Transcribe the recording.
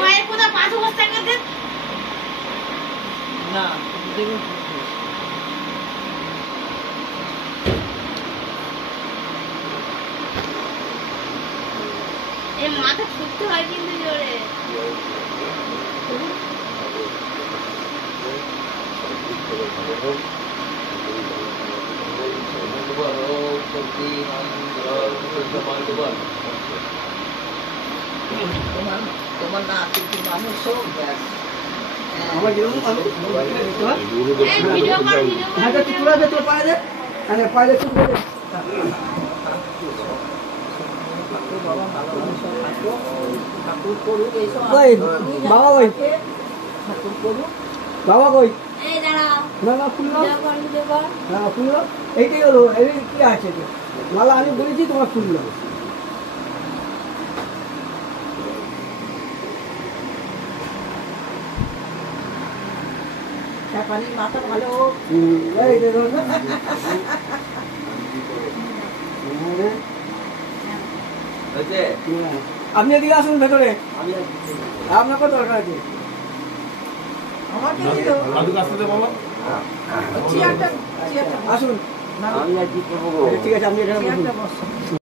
মায়ের কোথা 5 টাকা দেন না এই মাথা ছুটতে হয় কিন্তু জোরে তোমার না কিন্তু মানুষ সব ব্যাস আমার যেরকম ভালো ভিডিও কর হ্যাঁ তো তোরা দে তোর পায়ে দে আরে পায়ে দে তুই দে বাবা ভালোবাসা ঠাকুর করুক এইসব ওই বাবা ওই ঠাকুর করুক বাবা কই এই দাঁড়াও না না ফুল নাও ভিডিও কর না ফুল নাও এইটাই হলো এই কি আছে এটা মালা আমি বলেছি তোমার ফুল নাও পানির মাথা ভালো এই দেখো না আপনি এদিকে আসুন ভেতরে আপনার কত দরকার আছে আমার আসুন না ঠিক আছে আপনি এখানে বসুন বসো